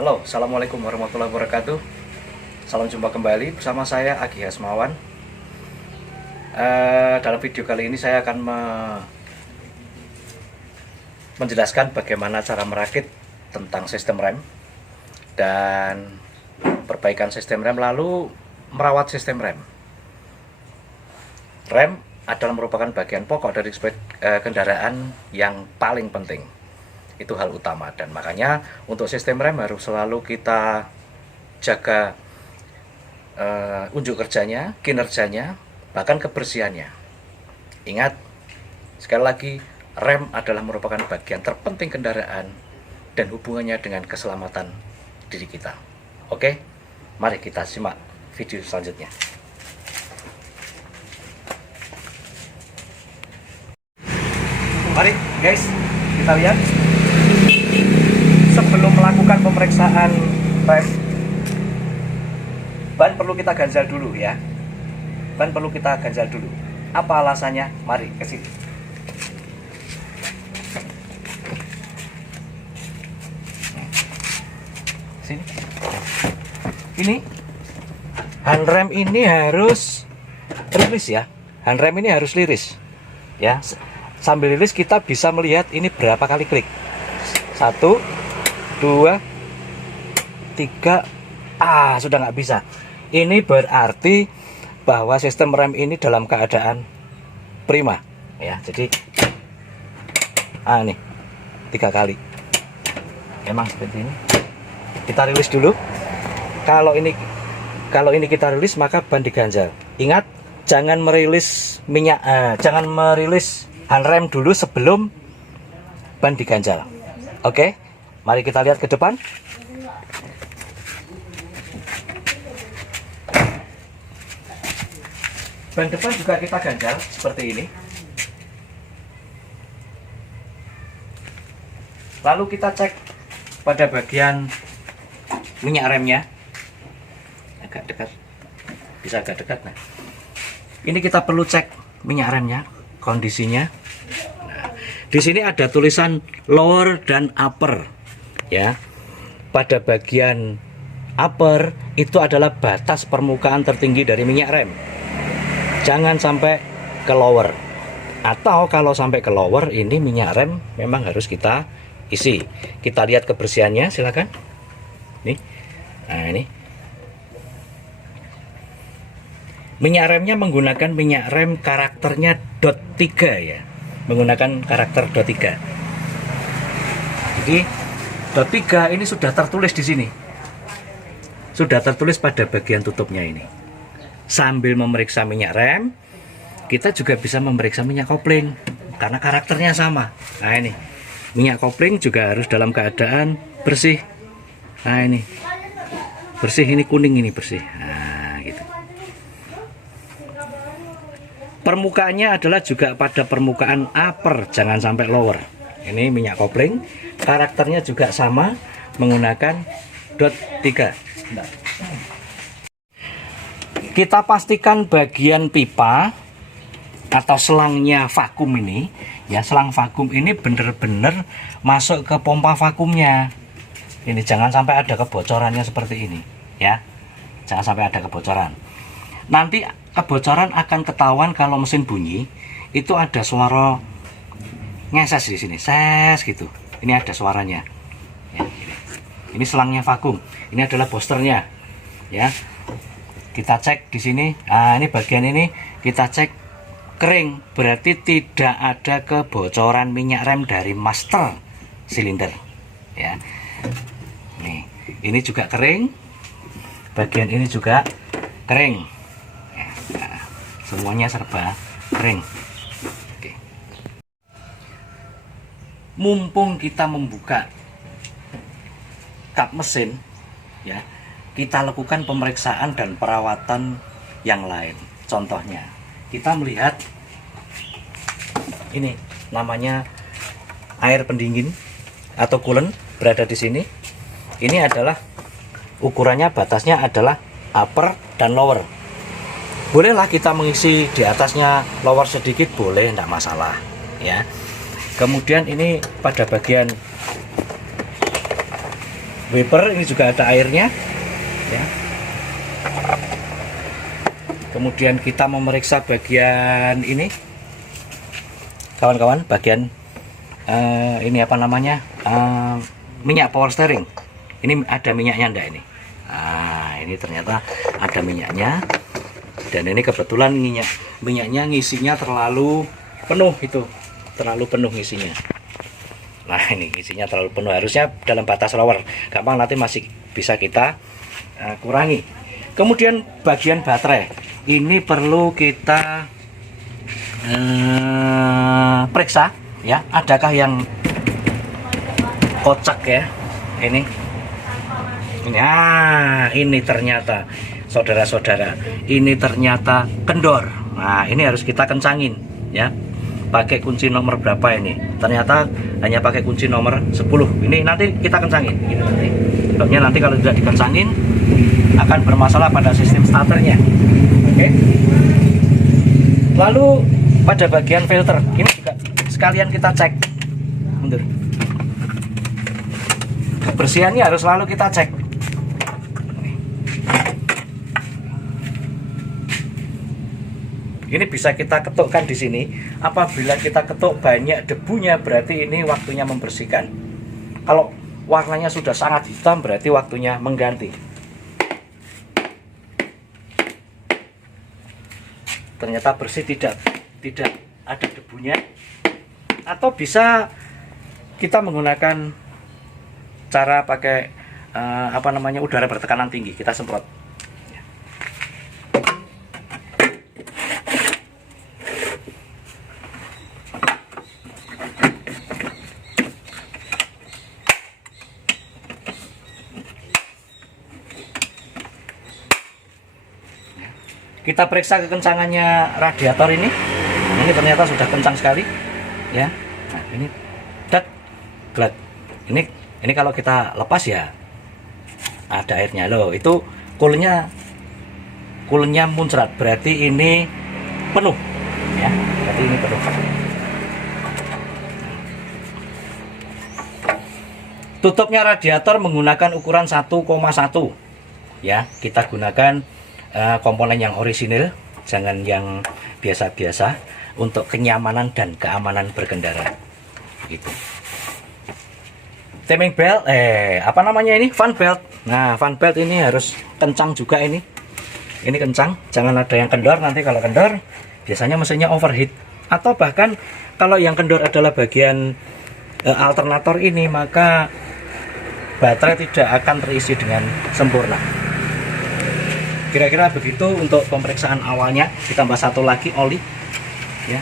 Halo, Assalamualaikum warahmatullahi wabarakatuh. Salam jumpa kembali bersama saya Agi Hasmawan. Dalam video kali ini saya akan menjelaskan bagaimana cara merakit tentang sistem rem dan perbaikan sistem rem, lalu merawat sistem rem. Rem adalah merupakan bagian pokok dari kendaraan yang paling penting. Itu hal utama, dan makanya untuk sistem rem harus selalu kita jaga unjuk kerjanya, kinerjanya, bahkan kebersihannya. Ingat, sekali lagi, rem adalah merupakan bagian terpenting kendaraan dan hubungannya dengan keselamatan diri kita. Oke, mari kita simak video selanjutnya. Mari guys, kita lihat. Sebelum melakukan pemeriksaan rem, ban perlu kita ganjal dulu ya. Ban perlu kita ganjal dulu. Apa alasannya? Mari ke sini. Sini. Ini handrem ini harus rilis ya. Handrem ini harus liris. Ya. Sambil rilis kita bisa melihat ini berapa kali klik. 1, 2, 3. Sudah nggak bisa. Ini berarti bahwa sistem rem ini dalam keadaan prima ya. Jadi nih 3 kali memang seperti ini. Kita rilis dulu. Kalau ini kita rilis, maka ban diganjal. Ingat, jangan merilis minyak, jangan merilis handrem dulu sebelum ban diganjal. Oke, mari kita lihat ke depan. Ban depan juga kita ganjal seperti ini. Lalu kita cek pada bagian minyak remnya. Agak dekat, bisa agak dekat. Nah, ini kita perlu cek minyak remnya, kondisinya. Di sini ada tulisan lower dan upper ya. Pada bagian upper itu adalah batas permukaan tertinggi dari minyak rem. Jangan sampai ke lower. Atau kalau sampai ke lower, ini minyak rem memang harus kita isi. Kita lihat kebersihannya, silakan. Nih. Nah, ini. Minyak remnya menggunakan minyak rem karakternya dot 3 ya. Menggunakan karakter dot 3. Jadi dot 3 ini sudah tertulis di sini. Sudah tertulis pada bagian tutupnya ini. Sambil memeriksa minyak rem, kita juga bisa memeriksa minyak kopling karena karakternya sama. Nah, ini. Minyak kopling juga harus dalam keadaan bersih. Nah, ini. Bersih, ini kuning, ini bersih. Nah, gitu. Permukaannya adalah juga pada permukaan upper, jangan sampai lower. Ini minyak kopling, karakternya juga sama, menggunakan dot 3. Kita pastikan bagian pipa atau selangnya vakum ini, ya, selang vakum ini benar-benar masuk ke pompa vakumnya. Ini jangan sampai ada kebocorannya seperti ini, ya. Jangan sampai ada kebocoran. Nanti kebocoran akan ketahuan kalau mesin bunyi, itu ada suara ngeses di sini, ses gitu. Ini ada suaranya. Ya, ini selangnya vakum. Ini adalah boosternya. Ya. Kita cek di sini. Nah, ini bagian ini kita cek kering, berarti tidak ada kebocoran minyak rem dari master silinder. Ya. Nih, ini juga kering. Bagian ini juga kering. Semuanya serba kering. Oke. Mumpung kita membuka kap mesin ya, kita lakukan pemeriksaan dan perawatan yang lain. Contohnya, kita melihat ini namanya air pendingin atau coolant berada di sini. Ini adalah ukurannya, batasnya adalah upper dan lower. Bolehlah kita mengisi di atasnya lower sedikit, boleh, tidak masalah ya. Kemudian ini pada bagian wiper, ini juga ada airnya ya. Kemudian kita memeriksa bagian ini kawan-kawan, bagian ini apa namanya, minyak power steering. Ini ada minyaknya enggak ini? Nah, ini ternyata ada minyaknya. Dan ini kebetulan minyaknya ngisinya terlalu penuh, itu terlalu penuh ngisinya. Nah, ini ngisinya terlalu penuh, harusnya dalam batas lower. Gampang, nanti masih bisa kita kurangi. Kemudian bagian baterai ini perlu kita periksa ya, adakah yang kocak ya. Ini ini ternyata saudara-saudara, ini ternyata kendor. Nah, ini harus kita kencangin ya, pakai kunci nomor berapa ini, ternyata hanya pakai kunci nomor 10. Ini nanti kita kencangin ini, nanti kalau tidak dikencangin akan bermasalah pada sistem starternya. Oke. Lalu pada bagian filter ini juga sekalian kita cek, mundur, kebersihannya harus selalu kita cek. Ini bisa kita ketukkan di sini. Apabila kita ketuk banyak debunya, berarti ini waktunya membersihkan. Kalau warnanya sudah sangat hitam, berarti waktunya mengganti. Ternyata bersih, tidak ada debunya. Atau bisa kita menggunakan cara pakai udara bertekanan tinggi, kita semprot. Kita periksa kekencangannya radiator ini. Ini ternyata sudah kencang sekali, ya. Nah, ini glad. Ini kalau kita lepas ya ada airnya loh. Itu coolnya muncrat. Berarti ini penuh, ya. Berarti ini penuh. Tutupnya radiator menggunakan ukuran 1,1, ya. Kita gunakan komponen yang orisinil, jangan yang biasa-biasa, untuk kenyamanan dan keamanan berkendara gitu. Timing belt, fan belt. Nah, fan belt ini harus kencang juga ini kencang, jangan ada yang kendor. Nanti kalau kendor biasanya mesinnya overheat, atau bahkan kalau yang kendor adalah bagian alternator ini, maka baterai tidak akan terisi dengan sempurna. Kira-kira begitu untuk pemeriksaan awalnya. Ditambah satu lagi oli, ya.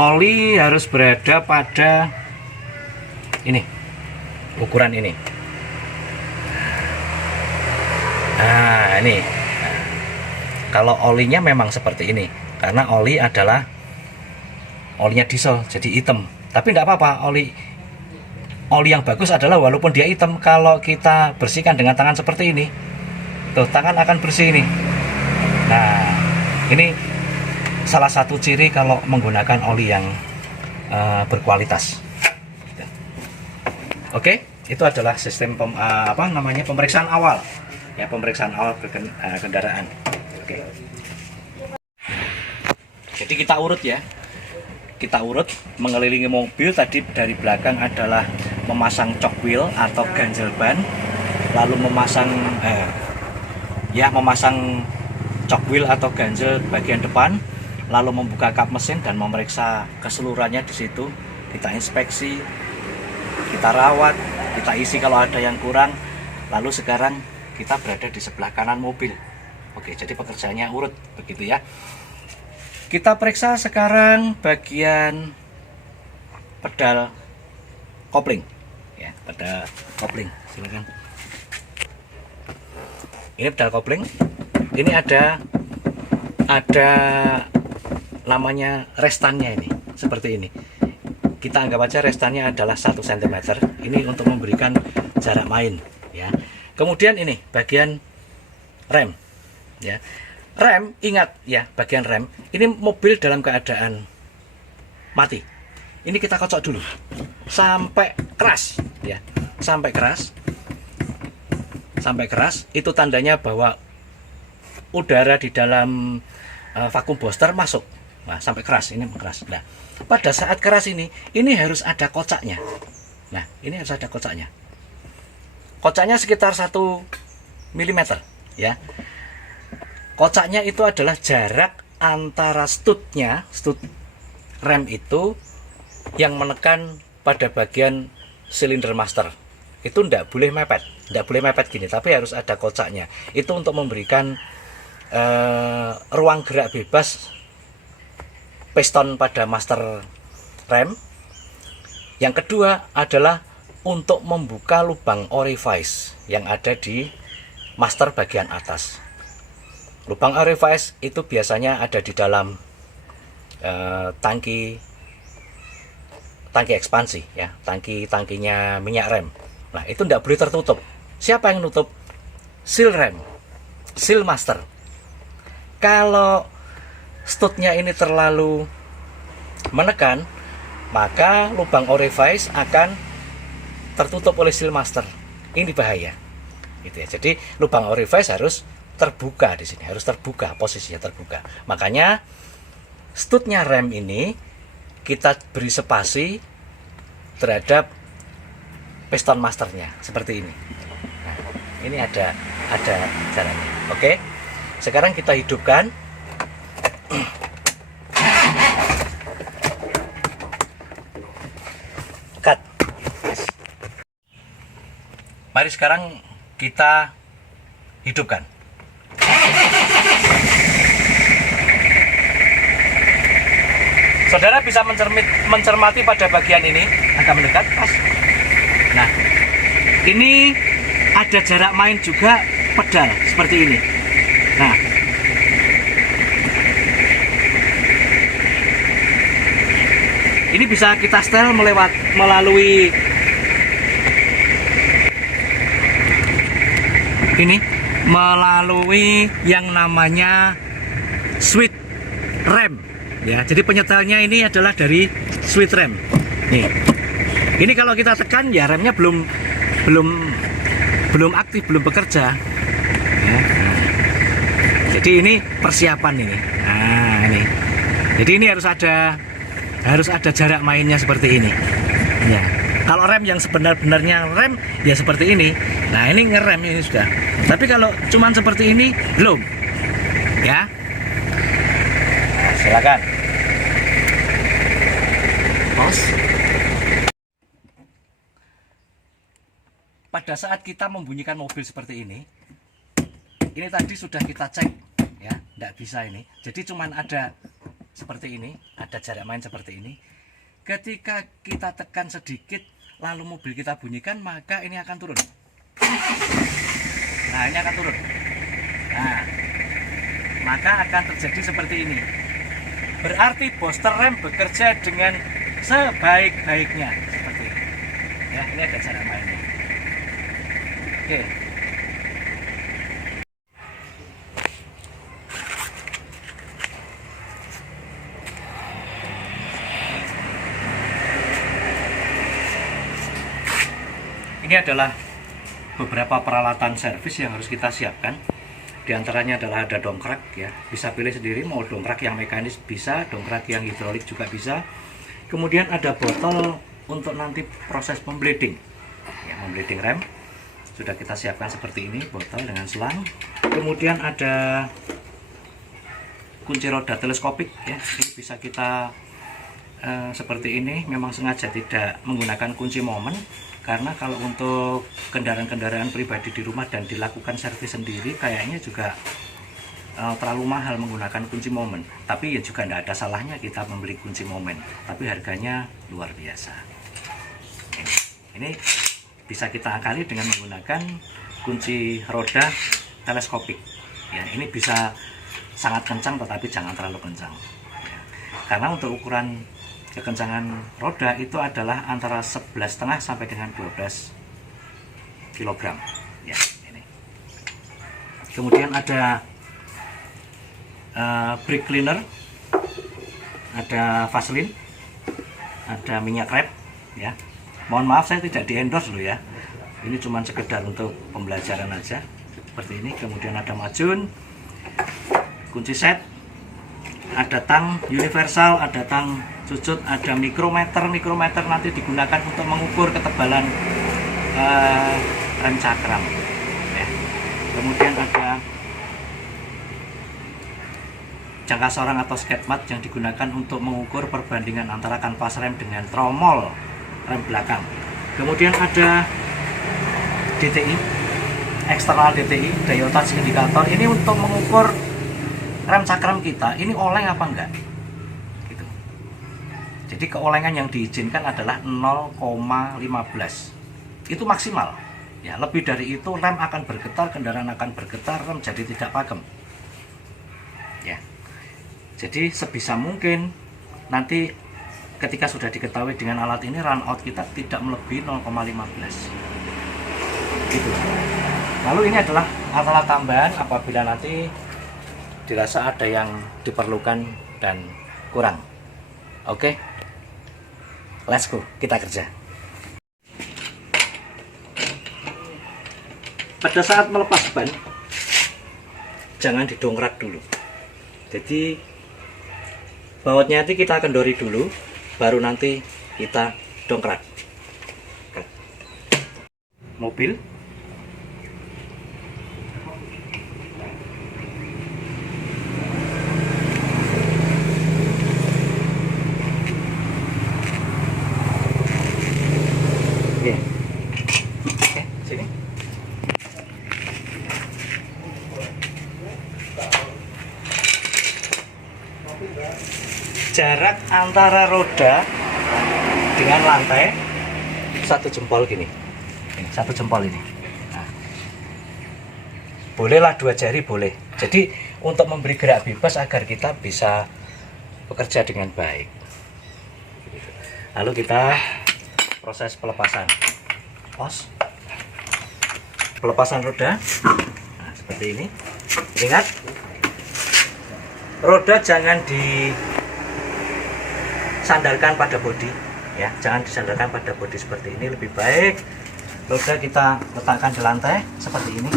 Oli harus berada pada ini, ukuran ini. Nah, ini. Kalau olinya memang seperti ini, karena oli adalah olinya diesel, jadi hitam. Tapi tidak apa-apa, oli yang bagus adalah walaupun dia hitam, kalau kita bersihkan dengan tangan seperti ini, tuh, tangan akan bersih ini. Nah, ini salah satu ciri kalau menggunakan oli yang berkualitas. Oke, itu adalah sistem pemeriksaan awal, ya, pemeriksaan awal kendaraan. Oke. Jadi kita urut ya. Kita urut mengelilingi mobil. Tadi dari belakang adalah memasang chock wheel atau ganjel ban, lalu memasang chock wheel atau ganjel bagian depan, lalu membuka kap mesin dan memeriksa keseluruhannya di situ. Kita inspeksi, kita rawat, kita isi kalau ada yang kurang. Lalu sekarang kita berada di sebelah kanan mobil. Oke, jadi pekerjaannya urut begitu ya. Kita periksa sekarang bagian pedal kopling, ya, pedal kopling. Silakan. Ini pedal kopling. Ini ada namanya restannya, ini seperti ini. Kita anggap aja restannya adalah 1 cm. Ini untuk memberikan jarak main, ya. Kemudian ini bagian rem, ya. Rem, ingat ya, bagian rem ini mobil dalam keadaan mati. Ini kita kocok dulu sampai keras ya, sampai keras. Sampai keras itu tandanya bahwa udara di dalam vakum booster masuk. Nah, sampai keras, ini keras. Nah, pada saat keras ini harus ada kocaknya. Nah, ini harus ada kocaknya. Kocaknya sekitar 1 mm ya. Kocaknya itu adalah jarak antara stutnya, stut rem itu yang menekan pada bagian silinder master. Itu tidak boleh mepet gini, tapi harus ada kocaknya. Itu untuk memberikan ruang gerak bebas piston pada master rem. Yang kedua adalah untuk membuka lubang orifice yang ada di master bagian atas. Lubang orifice itu biasanya ada di dalam tangki ekspansi ya, tangkinya minyak rem. Nah, itu tidak boleh tertutup. Siapa yang nutup? Seal rem, seal master. Kalau stutnya ini terlalu menekan, maka lubang orifice akan tertutup oleh seal master. Ini bahaya. Gitu ya. Jadi lubang orifice harus terbuka di sini, harus terbuka, posisinya terbuka. Makanya stutnya rem ini kita beri spasi terhadap piston masternya seperti ini. Nah, ini ada caranya. Oke, sekarang kita hidupkan. Cut. Mari sekarang kita hidupkan. Saudara bisa mencermati pada bagian ini, agak mendekat, pas. Nah, ini ada jarak main juga pedal seperti ini. Nah, ini bisa kita setel melalui ini, melalui yang namanya switch rem ya. Jadi penyetelnya ini adalah dari switch rem. Nih. Ini kalau kita tekan ya remnya belum aktif, belum bekerja. Ya. Jadi ini persiapan ini. Nah, ini. Jadi ini harus ada jarak mainnya seperti ini. Ya. Kalau rem yang sebenar-benarnya rem ya seperti ini. Nah, ini ngerem ini sudah. Tapi kalau cuman seperti ini belum. Ya. Nah, silakan. Pause. Pada saat kita membunyikan mobil seperti ini tadi sudah kita cek ya, tidak bisa ini. Jadi cuman ada seperti ini, ada jarak main seperti ini. Ketika kita tekan sedikit lalu mobil kita bunyikan, maka ini akan turun. Nah, ini akan turun. Nah, maka akan terjadi seperti ini. Berarti booster rem bekerja dengan sebaik-baiknya seperti ini. Ya, ini ada jarak mainnya. Oke. Ini adalah beberapa peralatan servis yang harus kita siapkan. Di antaranya adalah ada dongkrak ya. Bisa pilih sendiri mau dongkrak yang mekanis bisa, dongkrak yang hidrolik juga bisa. Kemudian ada botol untuk nanti proses membleeding. Ya, membleeding rem. Sudah kita siapkan seperti ini, botol dengan selang. Kemudian ada kunci roda teleskopik ya, ini bisa kita seperti ini. Memang sengaja tidak menggunakan kunci momen, karena kalau untuk kendaraan-kendaraan pribadi di rumah dan dilakukan servis sendiri kayaknya juga terlalu mahal menggunakan kunci momen. Tapi ya juga tidak ada salahnya kita membeli kunci momen, tapi harganya luar biasa. Ini bisa kita akali dengan menggunakan kunci roda teleskopik ya. Ini bisa sangat kencang tetapi jangan terlalu kencang ya. Karena untuk ukuran kekencangan roda itu adalah antara 11,5 sampai dengan 12 kg ya. Ini kemudian ada brake cleaner, ada Vaseline ada minyak rep ya. Mohon maaf saya tidak di endorse loh ya, ini cuma sekedar untuk pembelajaran aja seperti ini. Kemudian ada majun, kunci set, ada tang universal, ada tang cucut, ada mikrometer. Mikrometer nanti digunakan untuk mengukur ketebalan rem cakram ya. Kemudian ada jangka sorang atau sketmat yang digunakan untuk mengukur perbandingan antara kanvas rem dengan tromol rem belakang. Kemudian ada DTI, eksternal DTI, diode touch indicator. Ini untuk mengukur rem cakram kita ini oleng apa enggak gitu. Jadi keolengan yang diizinkan adalah 0,15, itu maksimal ya. Lebih dari itu rem akan bergetar, kendaraan akan bergetar, rem jadi tidak pakem ya. Jadi sebisa mungkin nanti ketika sudah diketahui dengan alat ini, run out kita tidak melebihi 0,15 gitu. Lalu ini adalah alat tambahan apabila nanti dirasa ada yang diperlukan dan kurang. Oke, let's go, kita kerja. Pada saat melepas ban, jangan didongkrak dulu. Jadi bautnya nanti kita kendori dulu, baru nanti kita dongkrak. Mobil oke, sini. Jarak antara roda dengan lantai 1 jempol gini. 1 jempol ini. Nah, bolehlah 2 jari boleh. Jadi untuk memberi gerak bebas agar kita bisa bekerja dengan baik. Lalu kita proses pelepasan. Pelepasan roda. Nah, seperti ini. Ingat, roda jangan disandarkan pada bodi ya, jangan disandarkan pada bodi seperti ini. Lebih baik roda kita letakkan di lantai seperti ini.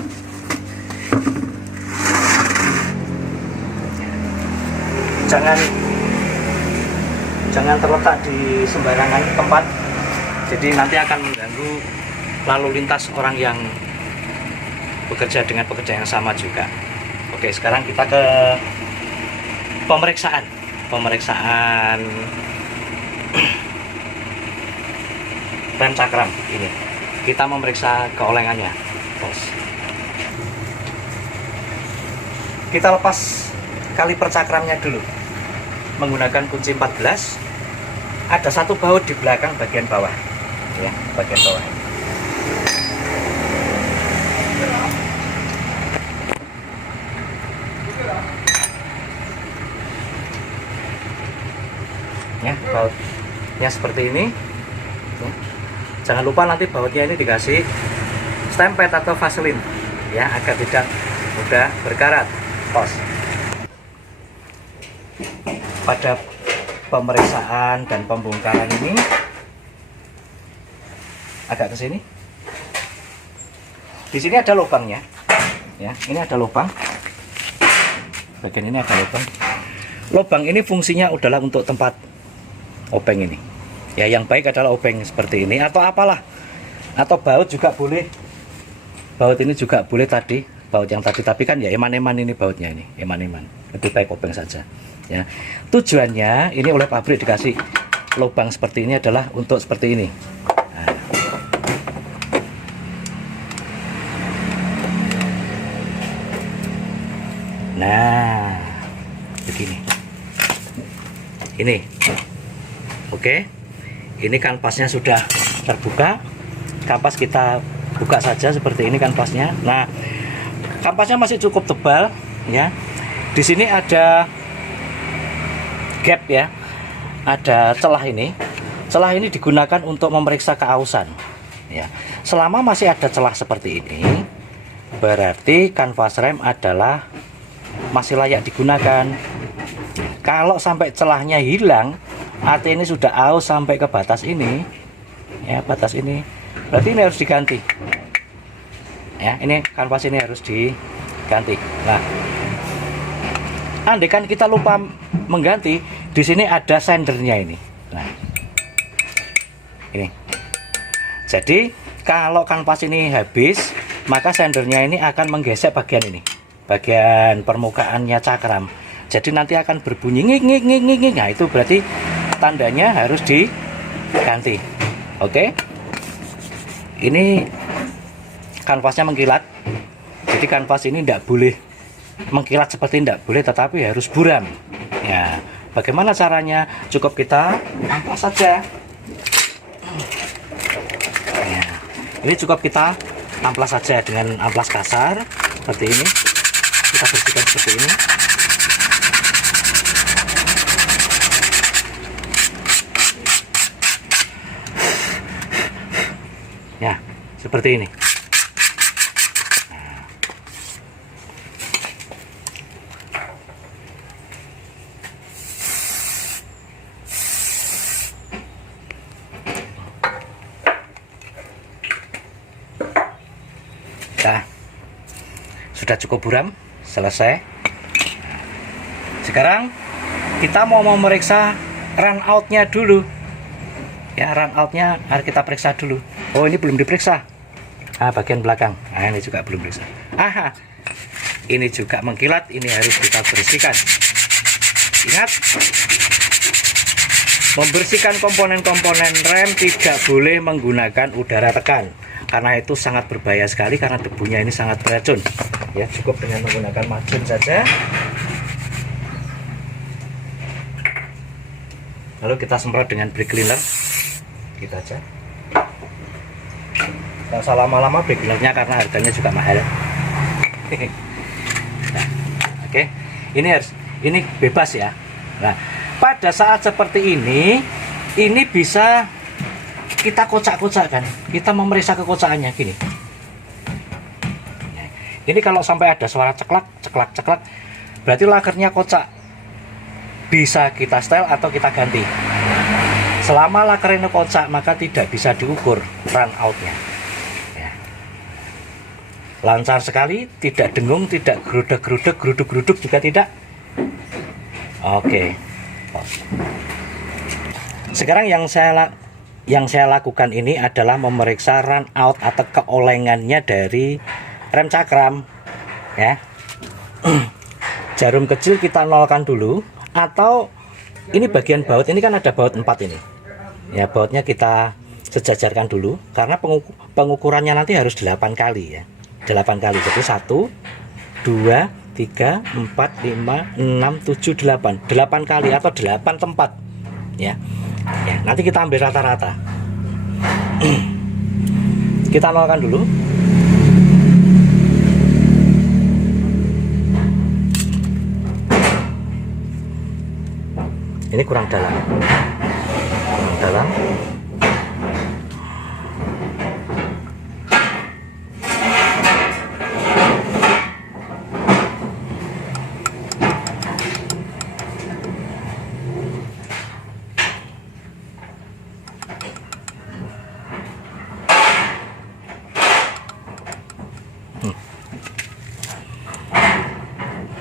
Jangan terletak di sembarangan tempat, jadi nanti akan mengganggu lalu lintas orang yang bekerja dengan pekerjaan yang sama juga. Oke, sekarang kita ke pemeriksaan rem cakram ini. Kita memeriksa keolengannya. Kita lepas kaliper cakramnya dulu menggunakan kunci 14. Ada 1 baut di belakang bagian bawah ya, bagian bawah. Ya, bautnya seperti ini. Jangan lupa nanti bautnya ini dikasih stempet atau vaselin ya, agar tidak mudah berkarat. Pada pemeriksaan dan pembongkaran ini agak ke sini. Di sini ada lubangnya ya, ini ada lubang. Bagian ini ada lubang. Lubang ini fungsinya adalah untuk tempat obeng ini ya. Yang baik adalah obeng seperti ini atau apalah, atau baut juga boleh. Baut ini juga boleh tadi, baut yang tadi, tapi kan ya eman-eman ini bautnya ini, eman-eman. Lebih baik obeng saja ya. Tujuannya ini oleh pabrik dikasih lubang seperti ini adalah untuk seperti ini. Nah, begini. Ini. Oke. Ini kanvasnya sudah terbuka. Kanvas kita buka saja seperti ini kanvasnya. Nah, kanvasnya masih cukup tebal ya. Di sini ada gap ya. Ada celah ini. Celah ini digunakan untuk memeriksa keausan ya. Selama masih ada celah seperti ini, berarti kanvas rem adalah masih layak digunakan. Kalau sampai celahnya hilang, artinya ini sudah aus sampai ke batas ini, ya batas ini, berarti ini harus diganti. Ya, ini kanvas ini harus diganti. Nah, andai kan kita lupa mengganti, di sini ada sendernya ini. Nah, ini. Jadi kalau kanvas ini habis, maka sendernya ini akan menggesek bagian ini, bagian permukaannya cakram. Jadi nanti akan berbunyi ngik ngik ngik ngik ngik. Nah, itu berarti tandanya harus diganti. Oke. Ini kanvasnya mengkilat. Jadi kanvas ini tidak boleh mengkilat seperti tidak boleh, tetapi harus buram. Ya, bagaimana caranya? Cukup kita amplas saja. Ya, ini cukup kita amplas saja dengan amplas kasar seperti ini. Kita bersihkan seperti ini. Ya, seperti ini. Nah, sudah cukup buram, selesai. Sekarang kita mau memeriksa run outnya dulu. Ya, run outnya harus kita periksa dulu. Oh, ini belum diperiksa. Ah, bagian belakang. Nah, ini juga belum diperiksa. Aha, ini juga mengkilat. Ini harus kita bersihkan. Ingat, membersihkan komponen-komponen rem tidak boleh menggunakan udara tekan, karena itu sangat berbahaya sekali, karena debunya ini sangat beracun. Ya, cukup dengan menggunakan macun saja. Lalu kita semprot dengan brake cleaner. Kita aja. Tidak usah lama-lama brake cleanernya, karena harganya juga mahal. Nah, oke. Ini bebas ya. Nah, pada saat seperti ini bisa kita kocak-kocakkan. Kita memeriksa kekocakannya gini. Ini kalau sampai ada suara ceklak, ceklak, ceklak, berarti lakernya kocak. Bisa kita setel atau kita ganti. Selama laker ini kocak, maka tidak bisa diukur run outnya. Ya. Lancar sekali, tidak dengung, tidak geruduk-geruduk, geruduk-geruduk juga tidak. Oke. Sekarang yang saya lakukan ini adalah memeriksa run out atau keolengannya dari rem cakram. Ya. Jarum kecil kita nolkan dulu, atau ini bagian baut ini kan ada baut 4 ini. Ya, bautnya kita sejajarkan dulu, karena pengukurannya nanti harus 8 kali ya. 8 kali. Jadi 1 2 3 4 5 6 7 8. 8 kali atau 8 tempat. Ya. Ya, nanti kita ambil rata-rata. Kita nolkan dulu. Ini kurang dalam. Kurang dalam.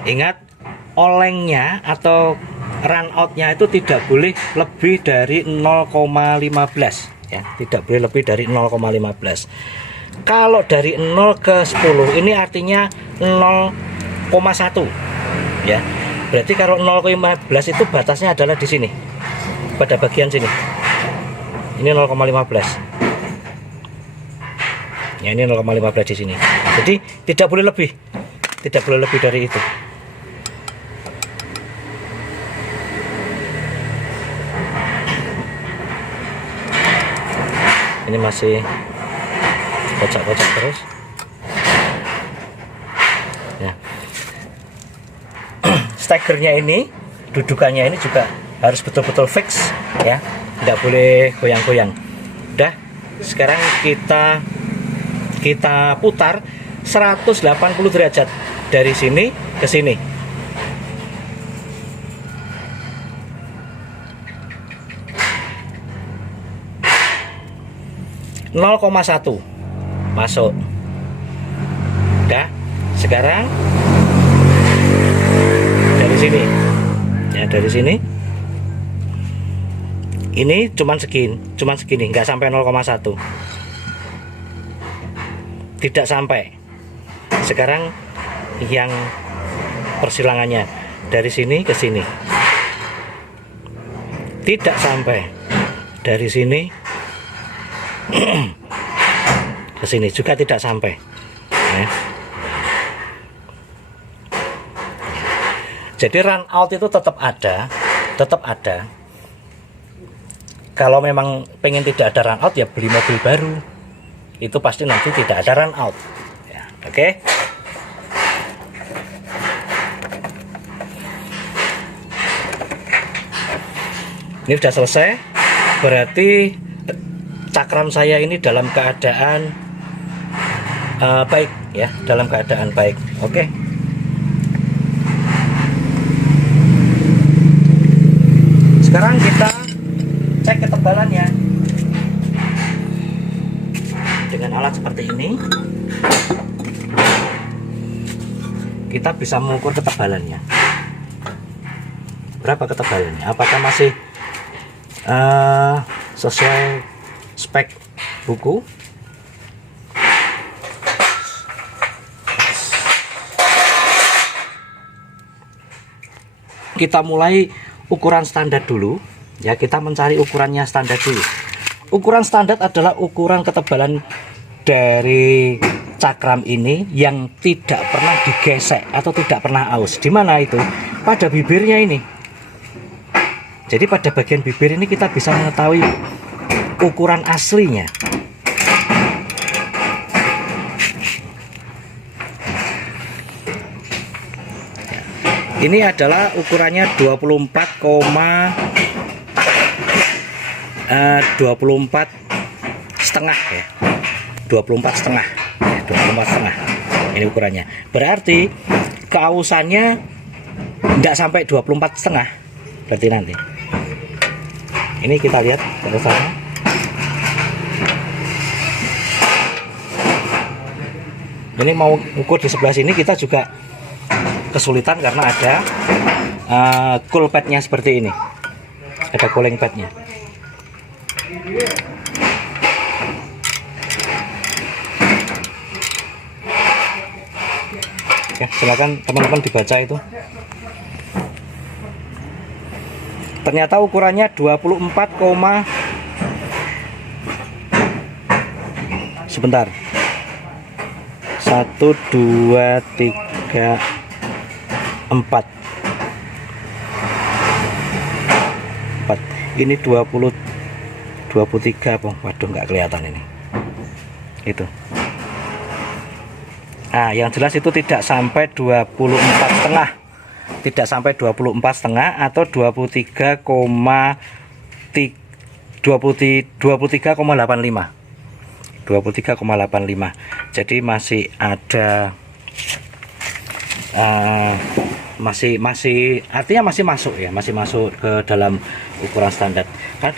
Ingat, olengnya atau run outnya itu tidak boleh lebih dari 0,15 ya, tidak boleh lebih dari 0,15. Kalau dari 0 ke 10 ini artinya 0,1 ya. Berarti kalau 0,15 itu batasnya adalah di sini, pada bagian sini. Ini 0,15. Ya, ini 0,15 di sini. Jadi tidak boleh lebih. Tidak boleh lebih dari itu. Ini masih kocak-kocak terus ya. Stegernya ini, dudukannya ini juga harus betul-betul fix ya, tidak boleh goyang-goyang. Udah, sekarang kita putar 180 derajat dari sini ke sini. 0,1 masuk. Udah. Sekarang dari sini ya, dari sini ini cuman segini, nggak sampai 0,1, tidak sampai. Sekarang yang persilangannya dari sini ke sini, tidak sampai. Dari sini ke sini juga tidak sampai ya. Jadi run out itu tetap ada. Kalau memang pengen tidak ada run out, ya beli mobil baru, itu pasti nanti tidak ada run out ya. Oke. Ini sudah selesai, berarti cakram saya ini dalam keadaan baik ya, dalam keadaan baik. Oke. Sekarang kita cek ketebalannya dengan alat seperti ini. Kita bisa mengukur ketebalannya. Berapa ketebalannya? Apakah masih sesuai spek buku? Kita mulai ukuran standar dulu ya, kita mencari ukurannya standar dulu. Ukuran standar adalah ukuran ketebalan dari cakram ini yang tidak pernah digesek atau tidak pernah aus. Di mana itu? Pada bibirnya ini. Jadi pada bagian bibir ini kita bisa mengetahui ukuran aslinya. Ini adalah ukurannya 24 setengah ya, 24 setengah ya, 24 setengah ini ukurannya. Berarti keausannya tidak sampai 24 setengah. Berarti nanti ini kita lihat keausannya. Ini mau ukur di sebelah sini kita juga kesulitan karena ada cool padnya seperti ini, ada cooling padnya. Oke, silakan teman-teman dibaca itu. Ternyata ukurannya 24, sebentar, 1 2 3 4 ini 23 apa? Waduh, nggak kelihatan ini. Itu. Nah, yang jelas itu tidak sampai 24 setengah. Tidak sampai 24 setengah atau 23,85. 23,85. Jadi masih ada masih artinya masih masuk ya, masih masuk ke dalam ukuran standar. Karena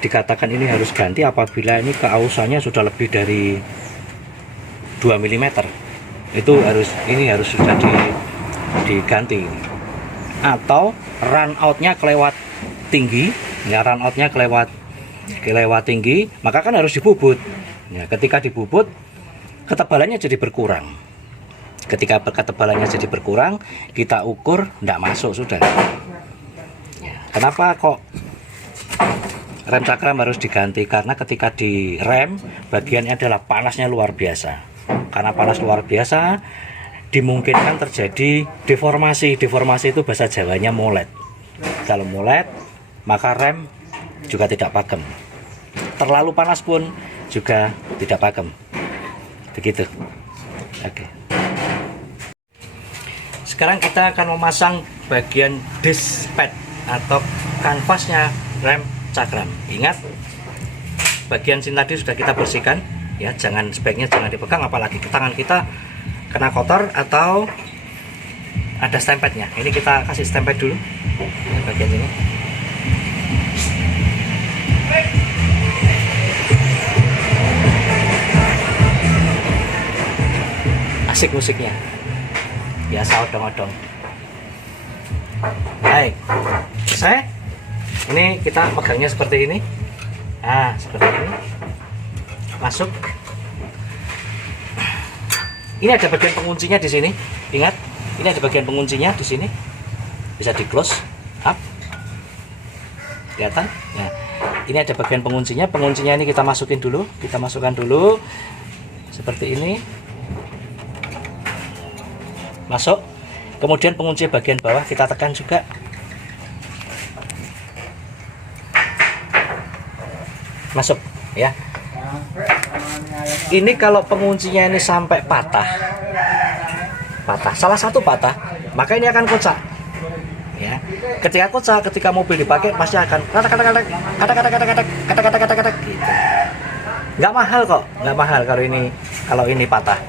dikatakan ini harus ganti apabila ini keausannya sudah lebih dari 2 mm. Itu harus sudah diganti. Atau run outnya kelewat tinggi, ya, run outnya kelewat tinggi, maka kan harus dibubut. Ya, ketika dibubut ketebalannya jadi berkurang. Ketika ketebalannya jadi berkurang, kita ukur tidak masuk sudah. Ya, kenapa kok rem cakram harus diganti? Karena ketika di rem bagiannya adalah panasnya luar biasa. Karena panas luar biasa dimungkinkan terjadi deformasi. Deformasi itu bahasa Jawanya molet. Kalau molet maka rem juga tidak pakem. Terlalu panas pun juga tidak pakem. Begitu. Oke. Sekarang kita akan memasang bagian disc pad atau kanvasnya rem cakram. Ingat, bagian sini tadi sudah kita bersihkan ya, sebaiknya jangan dipegang apalagi ke tangan kita kena kotor atau ada stempadnya. Ini kita kasih stempad dulu ya, bagian ini. asik musiknya. Biasa odong-odong. Baik, selesai. Ini kita megangnya seperti ini. Nah, seperti ini. Masuk. Ini ada bagian penguncinya di sini. Ingat, ini ada bagian penguncinya di sini. Bisa di close up. Kelihatan? Nah, ini ada bagian penguncinya. Penguncinya ini kita masukin dulu. Kita masukkan dulu. Seperti ini. Masuk. Kemudian pengunci bagian bawah kita tekan juga. Masuk ya. Ini kalau penguncinya ini sampai patah, salah satu patah, maka ini akan kocak ya. Ketika mobil dipakai pasti akan kata gitu. Nggak mahal kok, nggak mahal kalau ini patah.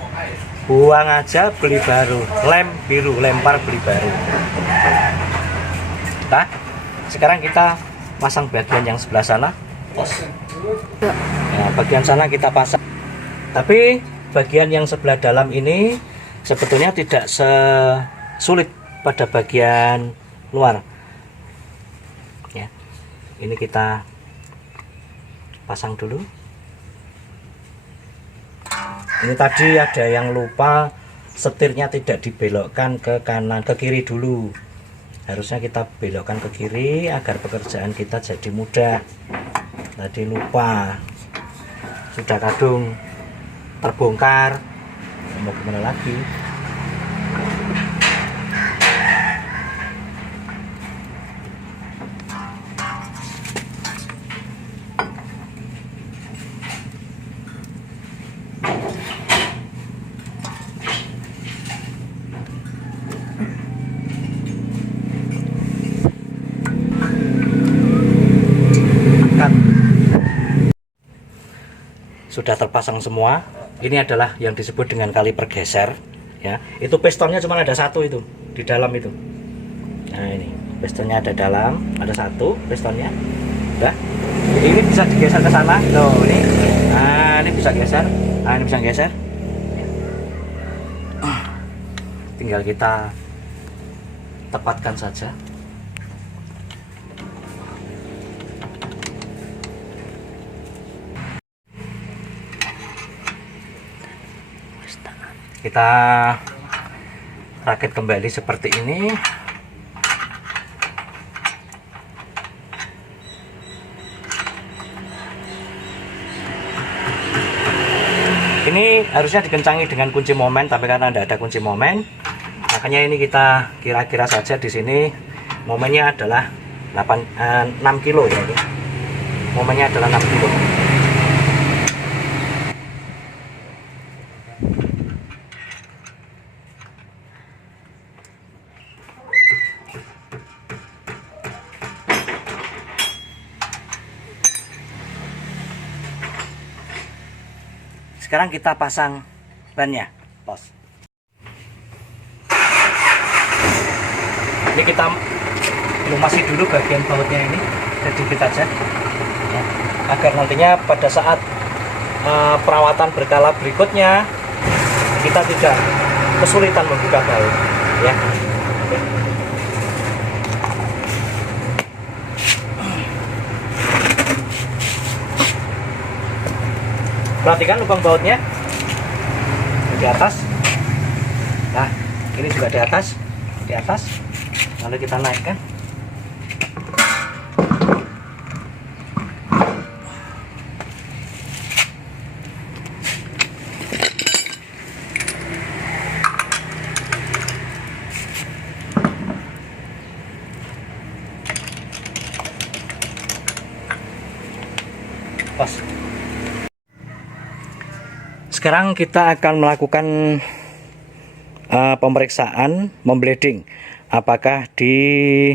Buang aja, beli baru. Lem biru, lempar, beli baru. Nah, sekarang kita pasang bagian yang sebelah sana. Ya, bagian sana kita pasang. Tapi bagian yang sebelah dalam ini sebetulnya tidak sesulit pada bagian luar. Ya, ini kita pasang dulu. Ini tadi ada yang lupa, setirnya tidak dibelokkan ke kanan, ke kiri dulu. Harusnya kita belokkan ke kiri agar pekerjaan kita jadi mudah. Tadi lupa, sudah kadung terbongkar, mau gimana lagi. Sudah terpasang semua. Ini adalah yang disebut dengan kaliper geser ya. Itu pistonnya cuma ada satu itu di dalam itu. Nah, ini pistonnya ada dalam, ada satu pistonnya. Udah. Ini bisa digeser ke sana. Loh, ini. Nah, ini bisa geser. Nah, ini bisa geser. Tinggal kita tepatkan saja. Kita rakit kembali seperti ini. Ini harusnya dikencangi dengan kunci momen, tapi karena tidak ada kunci momen, makanya ini kita kira-kira saja di sini momennya adalah 6 kilo ya. Ini momennya adalah 6 kilo. Sekarang kita pasang bannya, bos. Ini kita lumasi dulu bagian bautnya ini, sedikit aja, ya, agar nantinya pada saat perawatan berkala berikutnya kita tidak kesulitan membuka baut, ya. Perhatikan lubang bautnya di atas. Nah, ini juga di atas, lalu kita naikkan. Pas. Sekarang kita akan melakukan pemeriksaan membleding, apakah di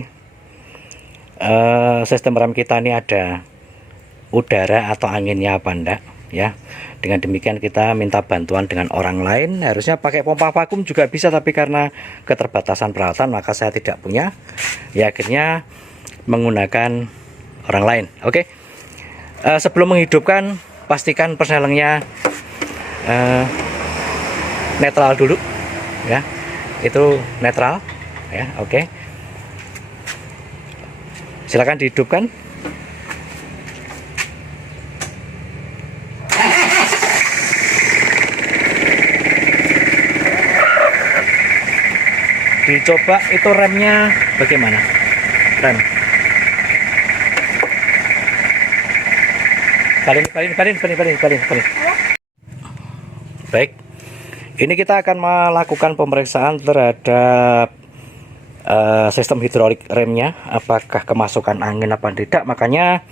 sistem rem kita ini ada udara atau anginnya apa enggak ya. Dengan demikian kita minta bantuan dengan orang lain, harusnya pakai pompa vakum juga bisa, tapi karena keterbatasan peralatan maka saya tidak punya, ya akhirnya menggunakan orang lain. Oke. Sebelum menghidupkan, pastikan persnelengnya netral dulu ya, itu netral ya. Oke, silakan dihidupkan. Dicoba itu remnya bagaimana, rem balik. Baik, ini kita akan melakukan pemeriksaan terhadap sistem hidrolik remnya, apakah kemasukan angin apa tidak. Makanya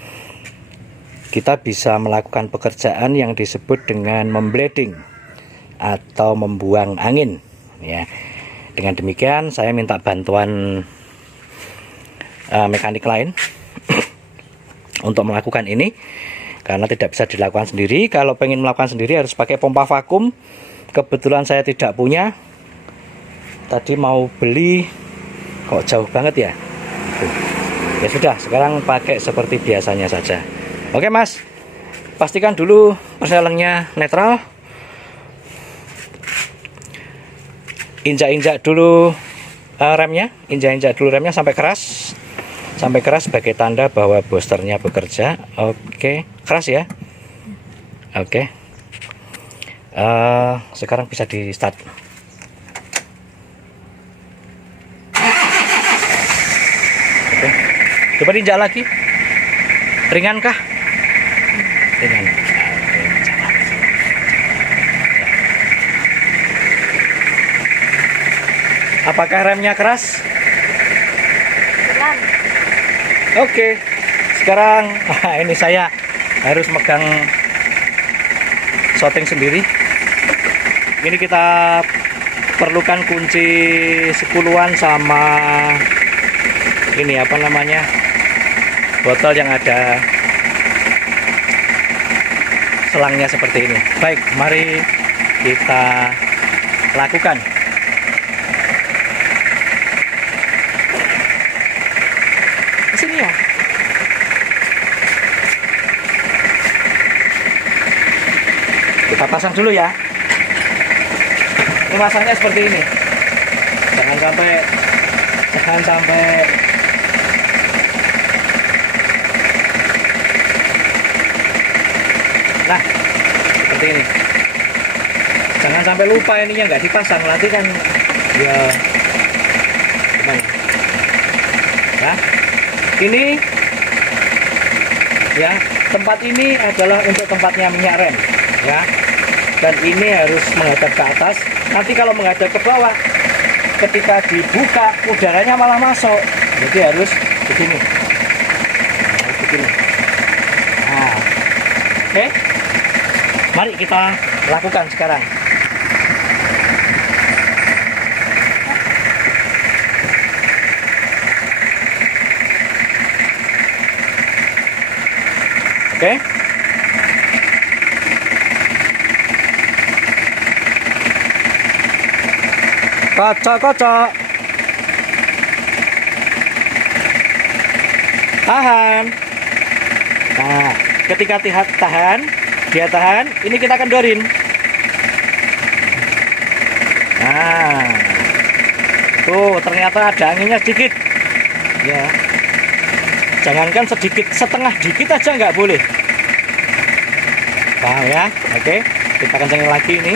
kita bisa melakukan pekerjaan yang disebut dengan memblading atau membuang angin ya. Dengan demikian saya minta bantuan mekanik lain untuk melakukan ini, karena tidak bisa dilakukan sendiri. Kalau pengen melakukan sendiri harus pakai pompa vakum. Kebetulan saya tidak punya. Tadi mau beli kok jauh banget ya. Ya sudah, sekarang pakai seperti biasanya saja. Oke Mas, pastikan dulu perselannya netral. Injak-injak dulu remnya, injak-injak dulu remnya sampai keras sebagai tanda bahwa boosternya bekerja. Oke, keras ya. Oke, sekarang bisa di start. Oke, coba diinjak lagi. Ringankah? Ringan. Apakah remnya keras? Oke, sekarang ini saya harus megang shooting sendiri. Ini kita perlukan kunci 10-an sama ini apa namanya, botol yang ada selangnya seperti ini. Baik, mari kita lakukan. Sini ya. Kita pasang dulu ya. Ini masangnya seperti ini. Jangan sampai nah, seperti ini. Jangan sampai lupa ininya nggak dipasang, nanti kan ya gimana? Nah, ini ya, tempat ini adalah untuk tempatnya minyak rem ya, dan ini harus menghadap ke atas. Nanti kalau menghadap ke bawah, ketika dibuka udaranya malah masuk, jadi harus begini. Nah, begini. Nah, oke, mari kita lakukan sekarang. Oke. Kocok. Tahan. Nah, ketika dia tahan, ini kita kendorin. Nah, tuh ternyata ada anginnya sedikit. Ya. Jangankan sedikit, setengah dikit aja nggak boleh. Paham ya? Oke, kita kencengin lagi ini.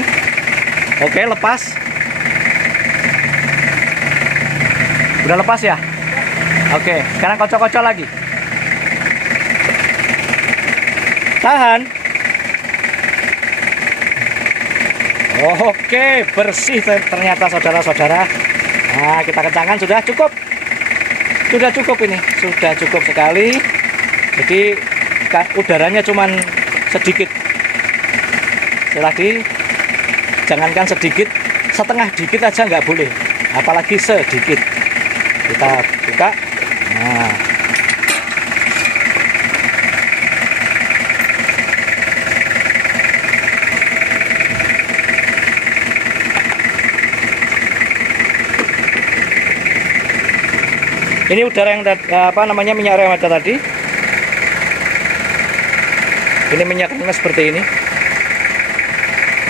Oke, lepas. Udah lepas ya? Oke, sekarang kocok-kocok lagi. Tahan. Oke, bersih ternyata saudara-saudara. Nah, kita kencangkan, sudah cukup. Sudah cukup ini, sudah cukup sekali. Jadi udaranya cuman sedikit. Lagi, jangankan sedikit, setengah dikit aja nggak boleh, apalagi sedikit. Kita buka. Nah, ini udara yang apa namanya, minyak rem ada tadi. Ini minyaknya seperti ini.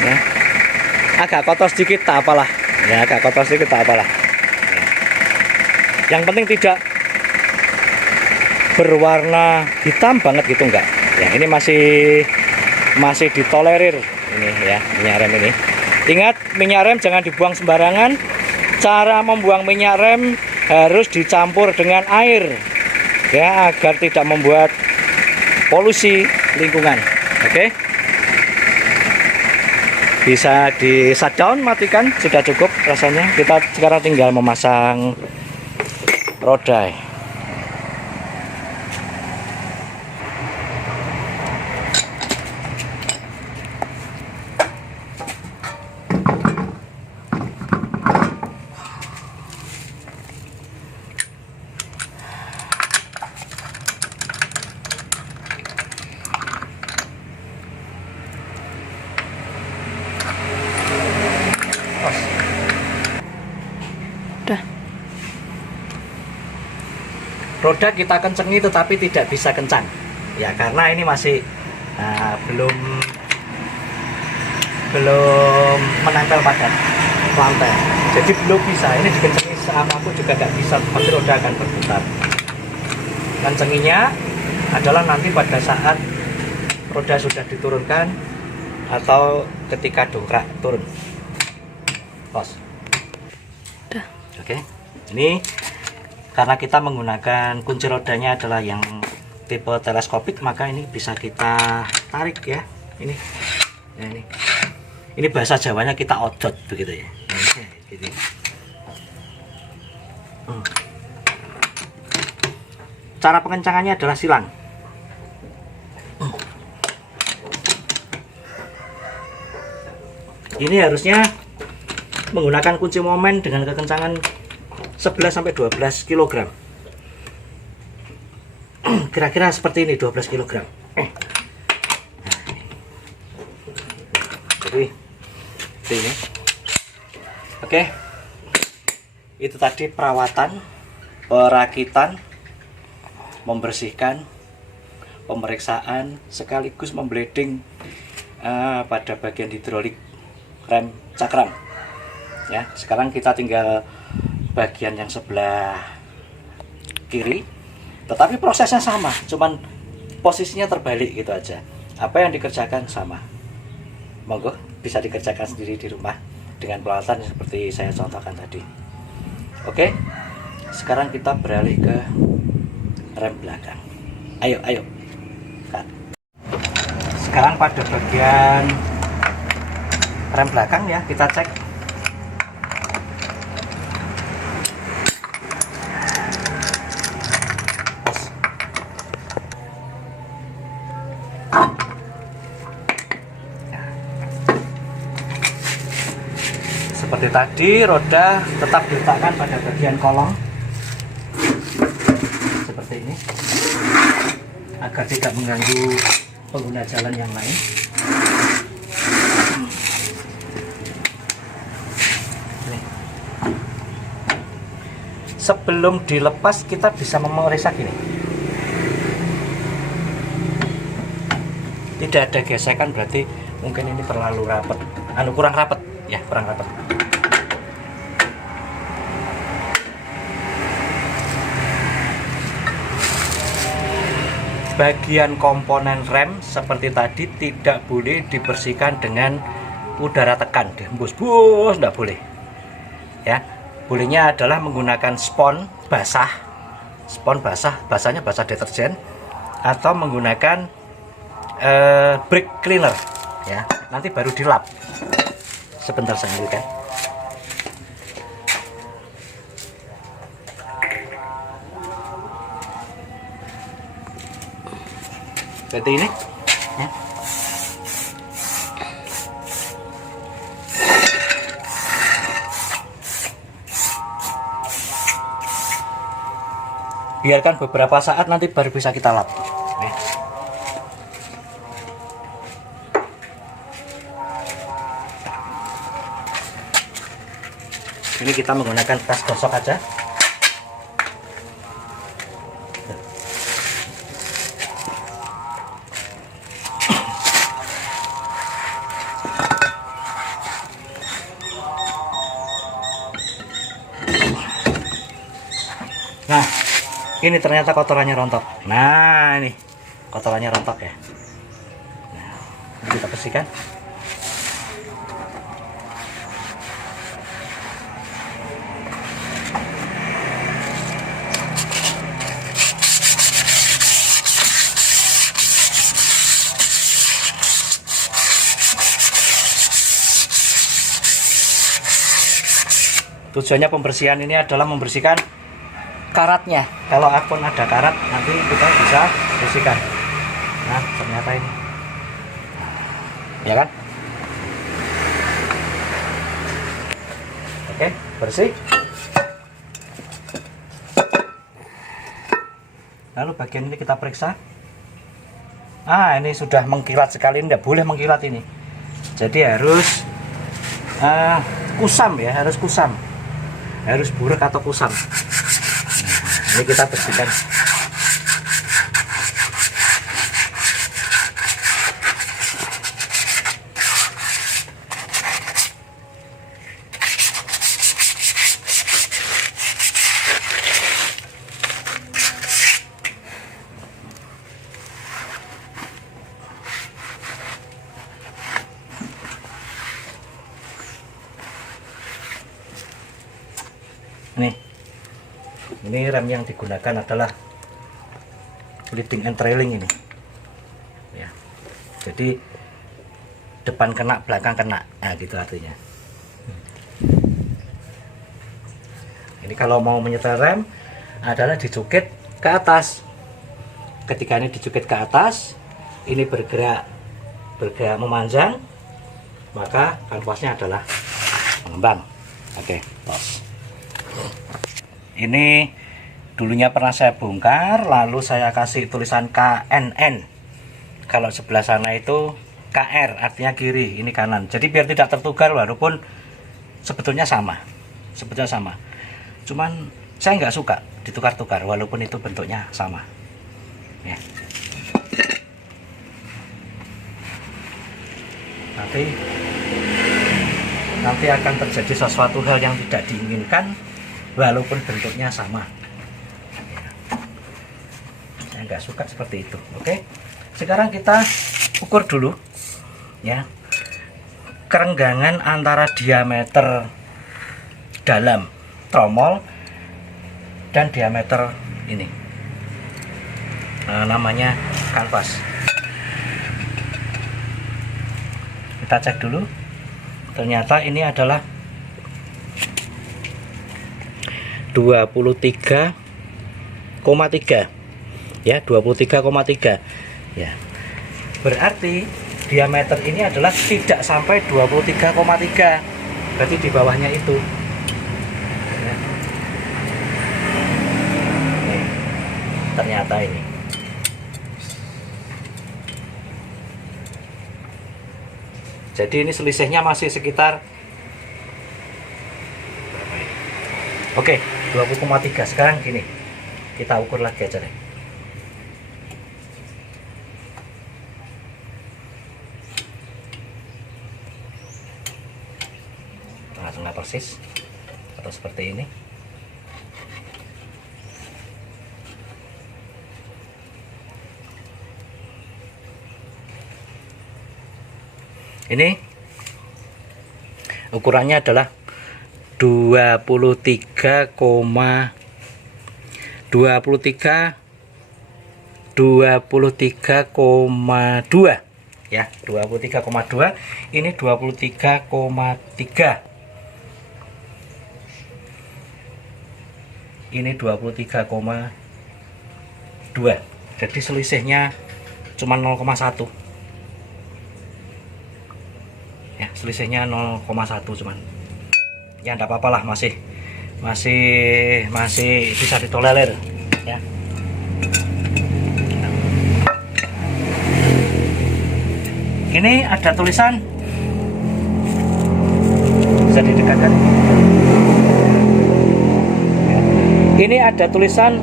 Ya. agak kotor sedikit tak apalah ya, agak kotor sedikit tak apalah. Yang penting tidak berwarna hitam banget gitu, enggak ya. Ini masih ditolerir ini ya, minyak rem ini. Ingat, minyak rem jangan dibuang sembarangan. Cara membuang minyak rem harus dicampur dengan air ya, agar tidak membuat polusi lingkungan. Oke, bisa di shutdown, matikan, sudah cukup rasanya. Kita sekarang tinggal memasang roda. Roda kita kencengi tetapi tidak bisa kencang ya, karena ini masih belum menempel pada lantai, jadi belum bisa. Ini dikencengi sama aku juga gak bisa, pasti roda akan berputar. Kencenginya adalah nanti pada saat roda sudah diturunkan atau ketika dongkrak turun. Pos. Oke, ini karena kita menggunakan kunci rodanya adalah yang tipe teleskopik, maka ini bisa kita tarik ya. Ini ya, ini bahasa Jawanya kita odot begitu ya. Gitu. Cara pengencangannya adalah silang. Ini harusnya menggunakan kunci momen dengan kekencangan 11-12 kg. Kira-kira seperti ini, 12 kg. Jadi ini. Oke. Itu tadi perawatan, perakitan, membersihkan, pemeriksaan sekaligus memblading pada bagian hidrolik rem cakram. Ya, sekarang kita tinggal bagian yang sebelah kiri, tetapi prosesnya sama, cuman posisinya terbalik gitu aja. Apa yang dikerjakan sama, monggo bisa dikerjakan sendiri di rumah dengan peralatan seperti saya contohkan tadi. Oke, sekarang kita beralih ke rem belakang. Ayo Cut. Sekarang pada bagian rem belakang ya, kita cek. Seperti tadi, roda tetap diletakkan pada bagian kolong seperti ini agar tidak mengganggu pengguna jalan yang lain. Sebelum dilepas kita bisa memeriksa gini, tidak ada gesekan, berarti mungkin ini terlalu rapat, kurang rapat ya, kurang rapat. Bagian komponen rem seperti tadi tidak boleh dibersihkan dengan udara tekan, dihembus, tidak boleh ya. Bolehnya adalah menggunakan spons basah, basahnya basah deterjen, atau menggunakan brake cleaner ya, nanti baru dilap. Sebentar saya ambilkan. Seperti ini ya. Biarkan beberapa saat, nanti baru bisa kita lap ya. Ini kita menggunakan tas gosok aja. Ini ternyata kotorannya rontok. Nah, ini kotorannya rontok ya. Nah, ini kita bersihkan. Tujuannya pembersihan ini adalah membersihkan karatnya. Kalau akun ada karat, nanti kita bisa bersihkan. Nah, ternyata ini, ya kan? Oke, bersih. Lalu bagian ini kita periksa. Ini sudah mengkilat sekali, ini tidak boleh mengkilat ini. Jadi harus kusam ya, harus kusam. Harus burek atau kusam. Nah, ini kita bersihkan. Ini rem yang digunakan adalah leading and trailing ini ya, jadi depan kena belakang kena, nah gitu artinya. Ini kalau mau menyetel rem adalah dicukit ke atas. Ketika ini dicukit ke atas, ini bergerak memanjang, maka kanvasnya adalah mengembang. Oke, tos. Ini dulunya pernah saya bongkar, lalu saya kasih tulisan KNN. Kalau sebelah sana itu KR, artinya kiri, ini kanan. Jadi biar tidak tertukar, walaupun sebetulnya sama. Cuman saya nggak suka ditukar-tukar, walaupun itu bentuknya sama. Ya. Nanti akan terjadi sesuatu hal yang tidak diinginkan, walaupun bentuknya sama. Saya nggak suka seperti itu. Oke, sekarang kita ukur dulu ya kerenggangan antara diameter dalam tromol dan diameter ini, namanya kanvas. Kita cek dulu. Ternyata ini adalah 23,3 ya, 23,3 ya. Berarti diameter ini adalah tidak sampai 23,3, berarti di bawahnya itu ya. Ternyata ini jadi ini selisihnya masih sekitar oke, 20,3. Sekarang gini, kita ukur lagi aja deh. Tengah-tengah persis atau seperti ini. Ini ukurannya adalah 23,2 ya, 23,2. Ini 23,3. Ini 23,2. Jadi selisihnya cuma 0,1 ya, selisihnya 0,1 cuman. Ya enggak apa-apa lah, masih bisa ditolerir ya. Ini ada tulisan, bisa didekatkan. Ini ada tulisan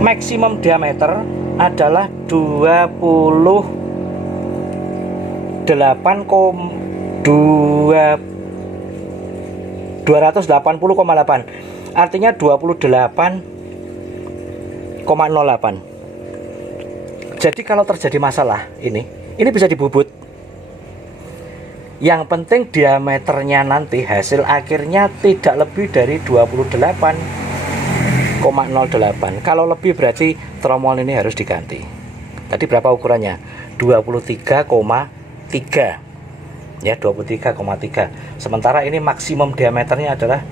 maksimum diameter adalah 280,8, artinya 28 Jadi kalau terjadi masalah ini bisa dibubut. Yang penting diameternya nanti hasil akhirnya tidak lebih dari 28,08. Kalau lebih berarti tromol ini harus diganti. Tadi berapa ukurannya? 23,3. Ya, 23,3. Sementara ini maksimum diameternya adalah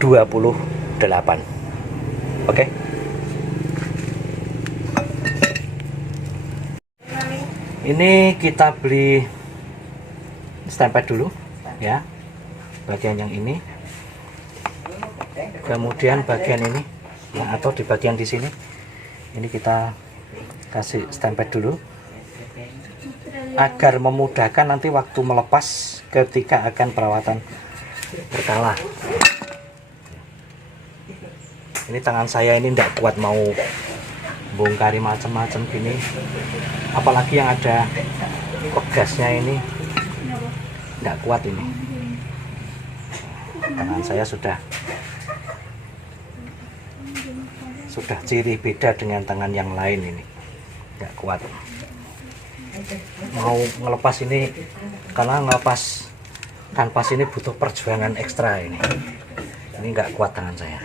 28. Oke. Ini kita beli stempet dulu ya, bagian yang ini, kemudian bagian ini ya, atau di bagian di sini ini kita kasih stempet dulu agar memudahkan nanti waktu melepas ketika akan perawatan berkala. Ini tangan saya ini tidak kuat mau bongkari macam-macam gini, apalagi yang ada pegasnya ini nggak kuat ini. Tangan saya sudah ciri beda dengan tangan yang lain, ini nggak kuat mau ngelepas ini, karena ngelepas kanvas ini butuh perjuangan ekstra. Ini nggak kuat tangan saya.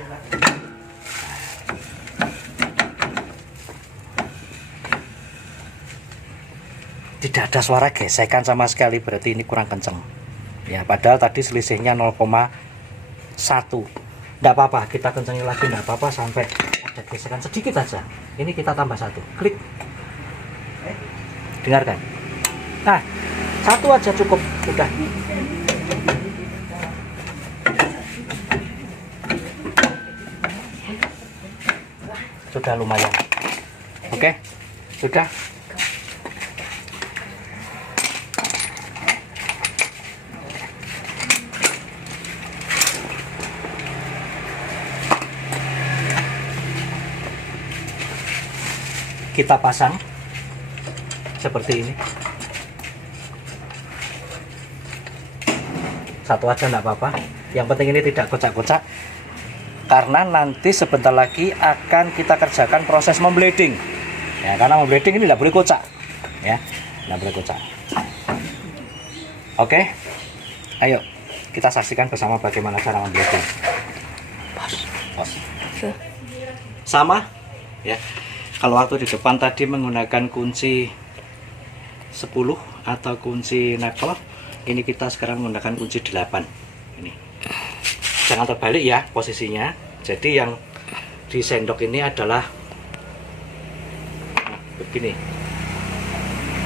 Tidak ada suara gesekan sama sekali, berarti ini kurang kenceng ya, padahal tadi selisihnya 0,1. Tidak apa-apa, kita kencengin lagi, tidak apa-apa sampai ada gesekan sedikit aja. Ini kita tambah 1, klik, dengarkan. Nah, 1 aja cukup, udah. Sudah lumayan. Oke, sudah. Kita pasang seperti ini. 1 aja enggak apa-apa, yang penting ini tidak kocak-kocak, karena nanti sebentar lagi akan kita kerjakan proses memblading ya, karena memblading ini tidak boleh kocak ya, tidak boleh kocak. Oke, ayo kita saksikan bersama bagaimana cara memblading. Pos. Sama ya, kalau waktu di depan tadi menggunakan kunci 10 atau kunci knuckle, ini kita sekarang menggunakan kunci 8. Ini jangan terbalik ya posisinya. Jadi yang di sendok ini adalah begini,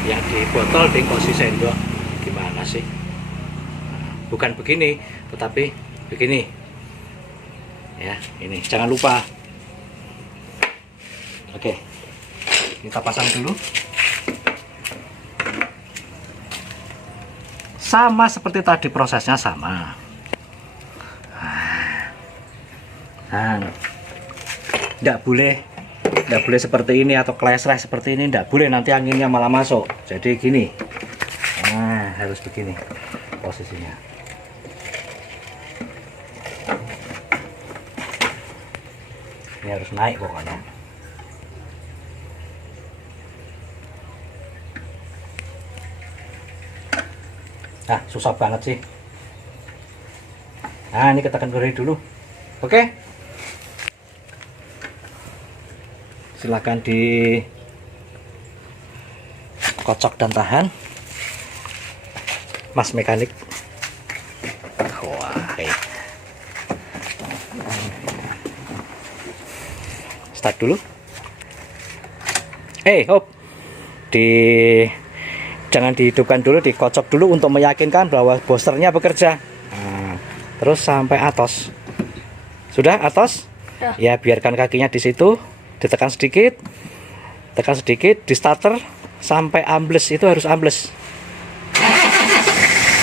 yang di botol di posisi sendok gimana sih, bukan begini tetapi begini ya. Ini jangan lupa. Oke, kita pasang dulu. Sama seperti tadi, prosesnya sama. Nah, tidak boleh seperti ini atau klesreh seperti ini, tidak boleh, nanti anginnya malah masuk. Jadi gini, nah harus begini posisinya. Ini harus naik pokoknya. Nah, susah banget sih. Nah, ini kita kategori dulu. Oke. Silahkan dikocok dan tahan, Mas mekanik. Wah, start dulu. Hop. Jangan dihidupkan dulu, dikocok dulu untuk meyakinkan bahwa boosternya bekerja. Nah, terus sampai atas. Sudah atas? Ya, biarkan kakinya di situ. Ditekan sedikit, tekan sedikit di starter sampai ambles, itu harus ambles.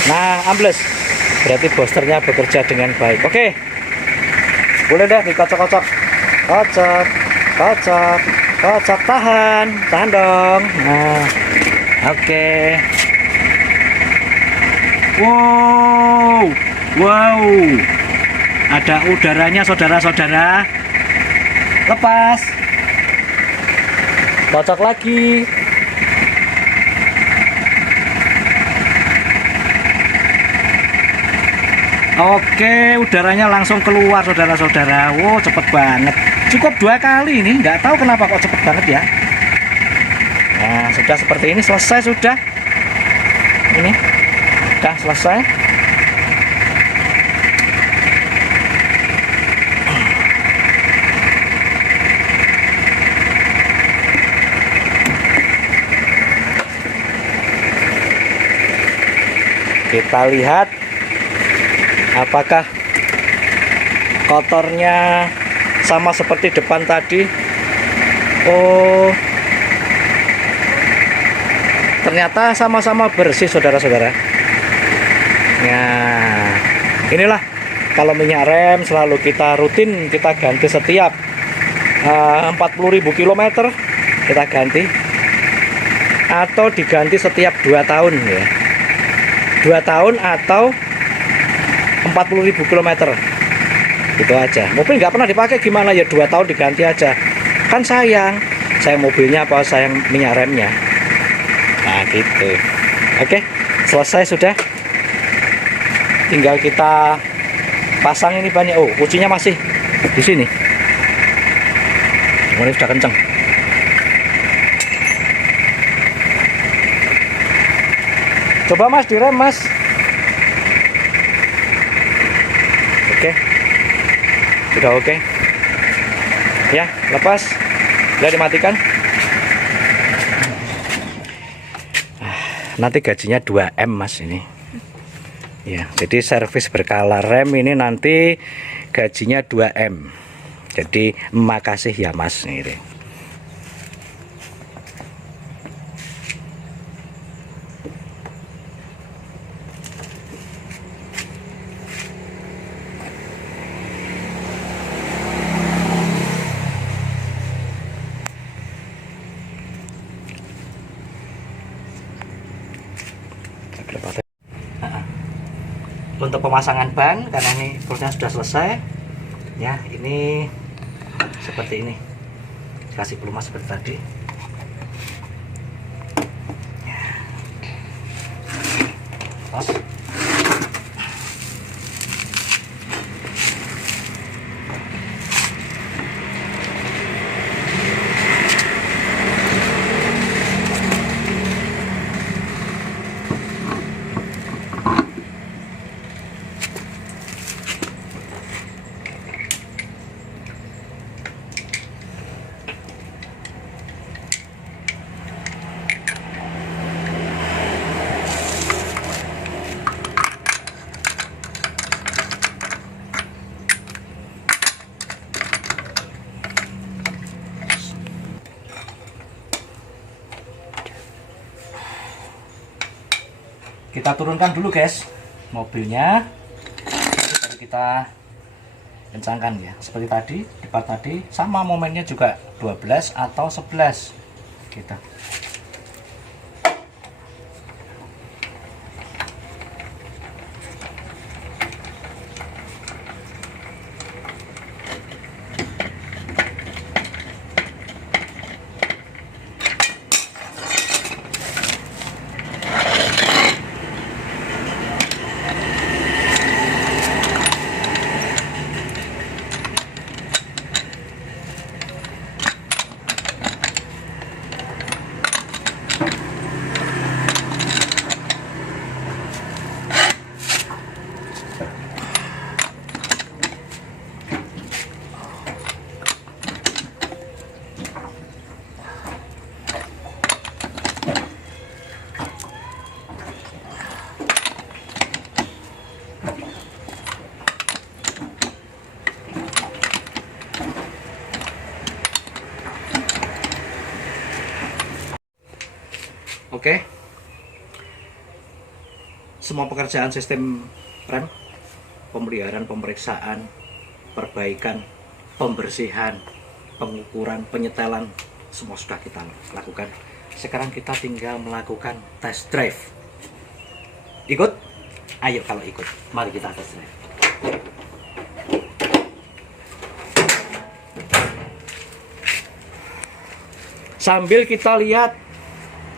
Nah, ambles berarti boosternya bekerja dengan baik. Oke, boleh deh dikocok-kocok, kocok, tahan dong. Nah, oke. Wow, ada udaranya saudara-saudara. Lepas. Kocok lagi. Oke, udaranya langsung keluar saudara-saudara. Wow, cepet banget. Cukup 2 kali ini, nggak tahu kenapa kok cepet banget ya. Nah, sudah seperti ini, selesai sudah. Ini sudah selesai. Kita lihat apakah kotornya sama seperti depan tadi. Oh, ternyata sama-sama bersih saudara-saudara. Nah, inilah kalau minyak rem selalu kita rutin kita ganti setiap 40.000 km kita ganti, atau diganti setiap 2 tahun ya. 2 tahun atau 40.000 km, gitu aja. Mobil nggak pernah dipakai gimana ya, 2 tahun diganti aja, kan sayang mobilnya apa sayang minyak remnya. Nah gitu. Oke, selesai sudah, tinggal kita pasang ini banyak. Oh, kuncinya masih di sini. Ini sudah kenceng. Coba mas, direm mas. Oke, sudah oke. Ya, lepas. Sudah dimatikan. Nanti gajinya 2M mas ini. Ya, jadi servis berkala rem ini nanti gajinya 2M. Jadi makasih ya mas ini. Untuk pemasangan ban, karena ini prosesnya sudah selesai ya, ini seperti ini, kasih pelumas seperti tadi ya. Terus kita turunkan dulu guys mobilnya, baru kita kencangkan ya, seperti tadi depan tadi sama, momennya juga 12 atau 11 kita. Oke, semua pekerjaan sistem rem, pemeliharaan, pemeriksaan, perbaikan, pembersihan, pengukuran, penyetelan, semua sudah kita lakukan. Sekarang kita tinggal melakukan test drive. Ikut? Ayo kalau ikut, mari kita test drive. sambil kita lihat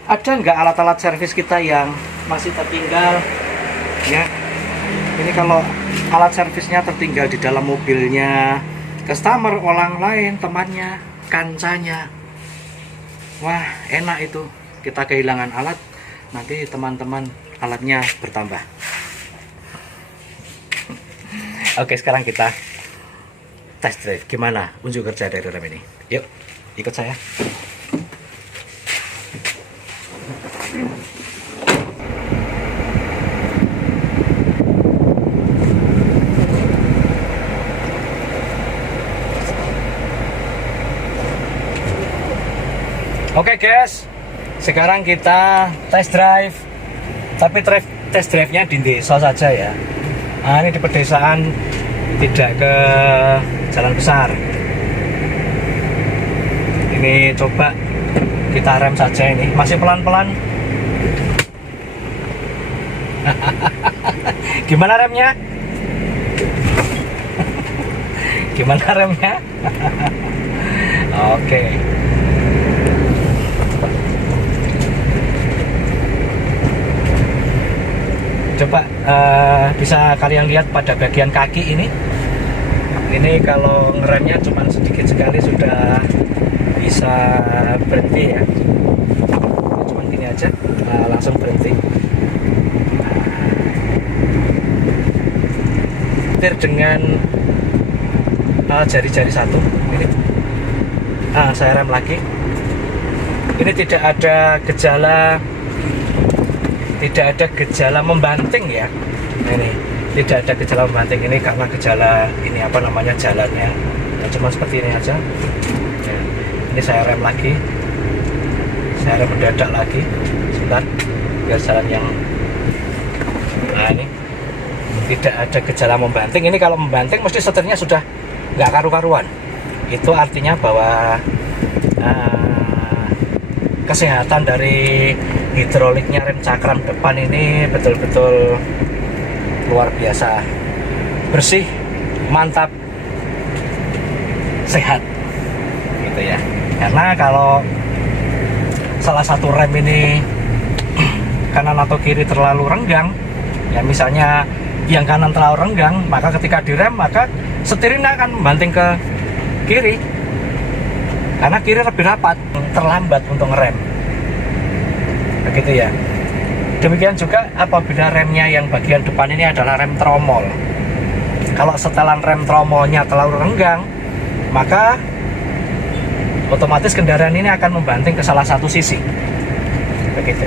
ada nggak alat-alat servis kita yang masih tertinggal ya. Ini kalau alat servisnya tertinggal di dalam mobilnya customer, orang lain, temannya, kancanya, wah enak itu. Kita kehilangan alat, nanti teman-teman alatnya bertambah. Oke, sekarang kita test drive gimana unjuk kerja dari rem ini. Yuk, ikut saya. Oke guys, sekarang kita test drive, tapi test drive-nya di desa saja ya. Nah, ini di pedesaan, tidak ke jalan besar. Ini coba kita rem saja, ini masih pelan-pelan. Gimana remnya? Gimana remnya? Oke. Coba bisa kalian lihat pada bagian kaki ini kalau ngeremnya cuma sedikit sekali sudah bisa berhenti ya. Cuma gini aja, langsung berhenti. Dengan jari-jari satu ini. Saya rem lagi. Ini tidak ada gejala membanting ya. Ini tidak ada gejala membanting, ini karena gejala ini apa namanya jalannya ya, cuma seperti ini aja ya. Ini saya rem lagi, saya rem mendadak lagi sebentar biar jalan yang ini tidak ada gejala membanting. Ini kalau membanting mesti setirnya sudah nggak karu-karuan. Itu artinya bahwa kesehatan dari hidroliknya rem cakram depan ini betul-betul luar biasa, bersih, mantap, sehat gitu ya. Karena kalau salah satu rem ini kanan atau kiri terlalu renggang ya, misalnya yang kanan terlalu renggang, maka ketika direm maka setirnya akan membanting ke kiri karena kiri lebih rapat, terlambat untuk ngerem begitu ya. Demikian juga apabila remnya yang bagian depan ini adalah rem tromol. Kalau setelan rem tromolnya terlalu renggang, maka otomatis kendaraan ini akan membanting ke salah satu sisi begitu.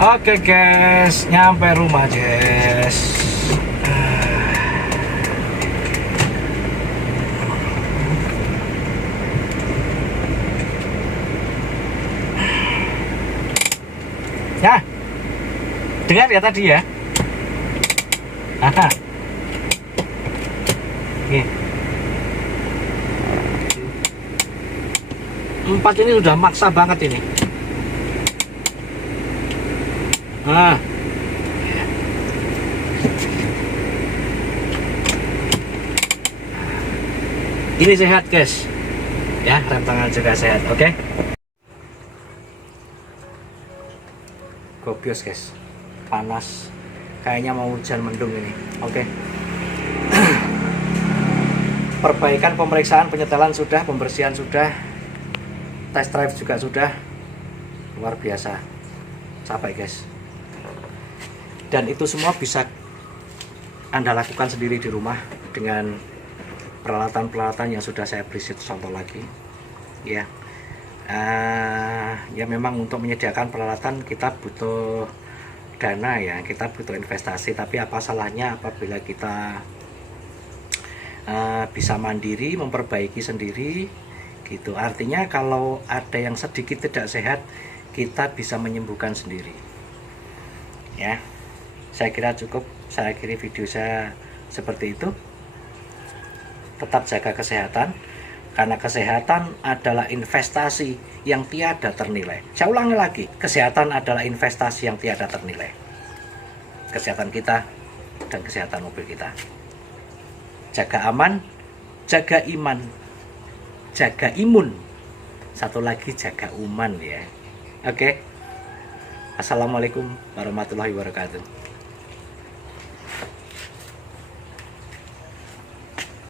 Oke guys, nyampe rumah guys. Nah, dengar ya tadi ya. Aha. Oke. 4 ini sudah maksa banget ini. Ini sehat guys. Ya, rem tangan juga sehat. Oke. Gobios guys, panas, kayaknya mau hujan mendung ini. Oke. Perbaikan, pemeriksaan, penyetelan sudah, pembersihan sudah, test drive juga sudah. Luar biasa, capek guys. Dan itu semua bisa Anda lakukan sendiri di rumah dengan peralatan-peralatan yang sudah saya beri contoh lagi ya. Ya memang untuk menyediakan peralatan kita butuh dana ya, kita butuh investasi, tapi apa salahnya apabila kita bisa mandiri, memperbaiki sendiri gitu. Artinya kalau ada yang sedikit tidak sehat, kita bisa menyembuhkan sendiri ya. Saya kira cukup, saya akhiri video saya seperti itu. Tetap jaga kesehatan, karena kesehatan adalah investasi yang tiada ternilai. Saya ulangi lagi, kesehatan adalah investasi yang tiada ternilai. Kesehatan kita dan kesehatan mobil kita. Jaga aman, jaga iman, jaga imun, satu lagi jaga uman ya. Oke. Assalamualaikum warahmatullahi wabarakatuh.